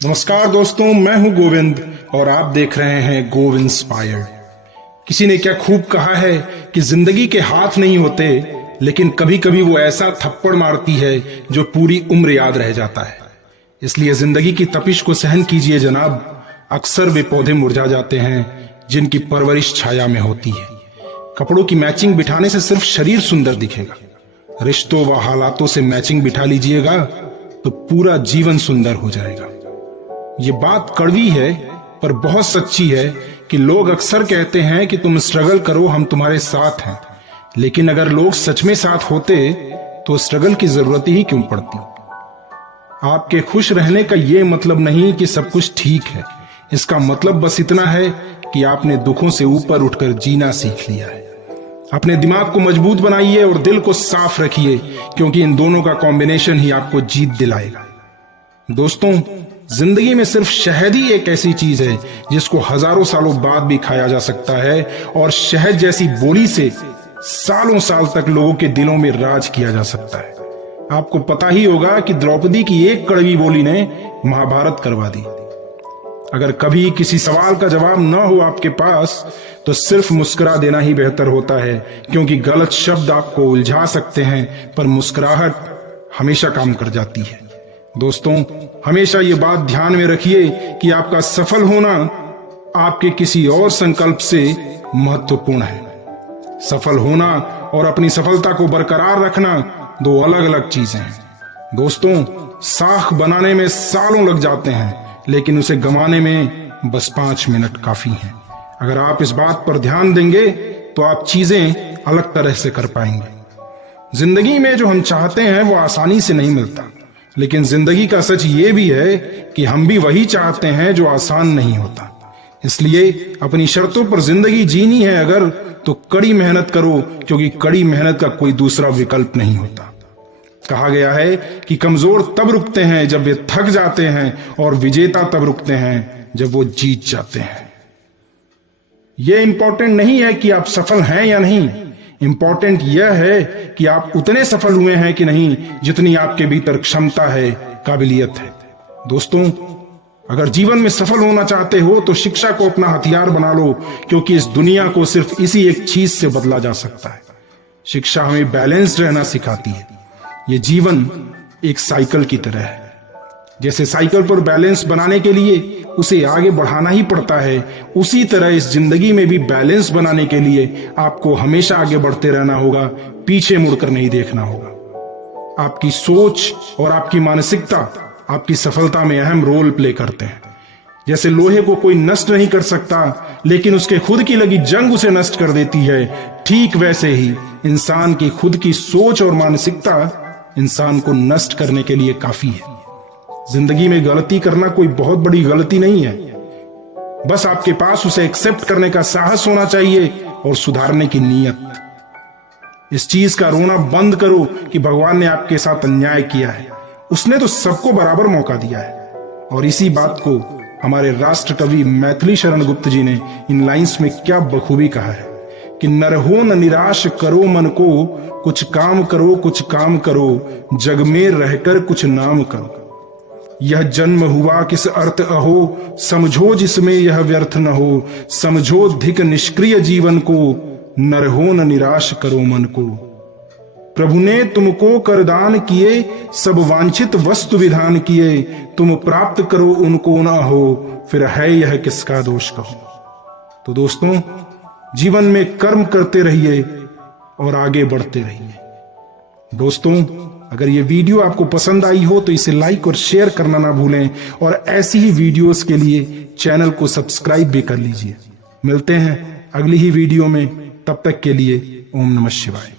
नमस्कार दोस्तों, मैं हूं गोविंद और आप देख रहे हैं गोविंद इंस्पायर्ड। किसी ने क्या खूब कहा है कि जिंदगी के हाथ नहीं होते, लेकिन कभी कभी वो ऐसा थप्पड़ मारती है जो पूरी उम्र याद रह जाता है। इसलिए जिंदगी की तपिश को सहन कीजिए जनाब। अक्सर वे पौधे मुरझा जाते हैं जिनकी परवरिश छाया में होती है। कपड़ों की मैचिंग बिठाने से सिर्फ शरीर सुंदर दिखेगा, रिश्तों व हालातों से मैचिंग बिठा लीजिएगा तो पूरा जीवन सुंदर हो जाएगा। ये बात कड़वी है पर बहुत सच्ची है कि लोग अक्सर कहते हैं कि तुम स्ट्रगल करो, हम तुम्हारे साथ हैं। लेकिन अगर लोग सच में साथ होते तो स्ट्रगल की जरूरत ही क्यों पड़ती। आपके खुश रहने का ये मतलब नहीं कि सब कुछ ठीक है। इसका मतलब बस इतना है कि आपने दुखों से ऊपर उठकर जीना सीख लिया है। अपने दिमाग को मजबूत बनाइए और दिल को साफ रखिए, क्योंकि इन दोनों का कॉम्बिनेशन ही आपको जीत दिलाएगा। दोस्तों, जिंदगी में सिर्फ शहद ही एक ऐसी चीज है जिसको हजारों सालों बाद भी खाया जा सकता है, और शहद जैसी बोली से सालों साल तक लोगों के दिलों में राज किया जा सकता है। आपको पता ही होगा कि द्रौपदी की एक कड़वी बोली ने महाभारत करवा दी। अगर कभी किसी सवाल का जवाब न हो आपके पास तो सिर्फ मुस्कुरा देना ही बेहतर होता है, क्योंकि गलत शब्द आपको उलझा सकते हैं पर मुस्कुराहट हमेशा काम कर जाती है। दोस्तों, हमेशा ये बात ध्यान में रखिए कि आपका सफल होना आपके किसी और संकल्प से महत्वपूर्ण है। सफल होना और अपनी सफलता को बरकरार रखना दो अलग अलग चीजें हैं। दोस्तों, साख बनाने में सालों लग जाते हैं, लेकिन उसे गंवाने में बस 5 मिनट काफी हैं। अगर आप इस बात पर ध्यान देंगे तो आप चीजें अलग तरह से कर पाएंगे। जिंदगी में जो हम चाहते हैं वो आसानी से नहीं मिलता, लेकिन जिंदगी का सच ये भी है कि हम भी वही चाहते हैं जो आसान नहीं होता। इसलिए अपनी शर्तों पर जिंदगी जीनी है अगर, तो कड़ी मेहनत करो, क्योंकि कड़ी मेहनत का कोई दूसरा विकल्प नहीं होता। कहा गया है कि कमजोर तब रुकते हैं जब वे थक जाते हैं, और विजेता तब रुकते हैं जब वो जीत जाते हैं। यह इंपॉर्टेंट नहीं है कि आप सफल हैं या नहीं, इंपॉर्टेंट यह है कि आप उतने सफल हुए हैं कि नहीं जितनी आपके भीतर क्षमता है, काबिलियत है। दोस्तों, अगर जीवन में सफल होना चाहते हो तो शिक्षा को अपना हथियार बना लो, क्योंकि इस दुनिया को सिर्फ इसी एक चीज से बदला जा सकता है। शिक्षा हमें बैलेंस्ड रहना सिखाती है। ये जीवन एक साइकिल की तरह है। जैसे साइकिल पर बैलेंस बनाने के लिए उसे आगे बढ़ाना ही पड़ता है, उसी तरह इस जिंदगी में भी बैलेंस बनाने के लिए आपको हमेशा आगे बढ़ते रहना होगा, पीछे मुड़कर नहीं देखना होगा। आपकी सोच और आपकी मानसिकता आपकी सफलता में अहम रोल प्ले करते हैं। जैसे लोहे को कोई नष्ट नहीं कर सकता, लेकिन उसके खुद की लगी जंग उसे नष्ट कर देती है, ठीक वैसे ही इंसान की खुद की सोच और मानसिकता इंसान को नष्ट करने के लिए काफी है। जिंदगी में गलती करना कोई बहुत बड़ी गलती नहीं है, बस आपके पास उसे एक्सेप्ट करने का साहस होना चाहिए और सुधारने की नीयत। इस चीज का रोना बंद करो कि भगवान ने आपके साथ अन्याय किया है। उसने तो सबको बराबर मौका दिया है। और इसी बात को हमारे राष्ट्र कवि मैथिली शरण गुप्त जी ने इन लाइंस में क्या बखूबी कहा है कि नर हो न निराश करो मन को, कुछ काम करो कुछ काम करो, जग में रहकर कुछ नाम करो। यह जन्म हुआ किस अर्थ अहो, समझो जिसमें यह व्यर्थ न हो। समझो धिक निष्क्रिय जीवन को, नर हो न निराश करो मन को। प्रभु ने तुमको करदान किए, सब वांछित वस्तु विधान किए। तुम प्राप्त करो उनको न हो, फिर है यह किसका दोष कहो। तो दोस्तों, जीवन में कर्म करते रहिए और आगे बढ़ते रहिए। दोस्तों, अगर ये वीडियो आपको पसंद आई हो तो इसे लाइक और शेयर करना ना भूलें, और ऐसी ही वीडियोस के लिए चैनल को सब्सक्राइब भी कर लीजिए। मिलते हैं अगली ही वीडियो में, तब तक के लिए ओम नमः शिवाय।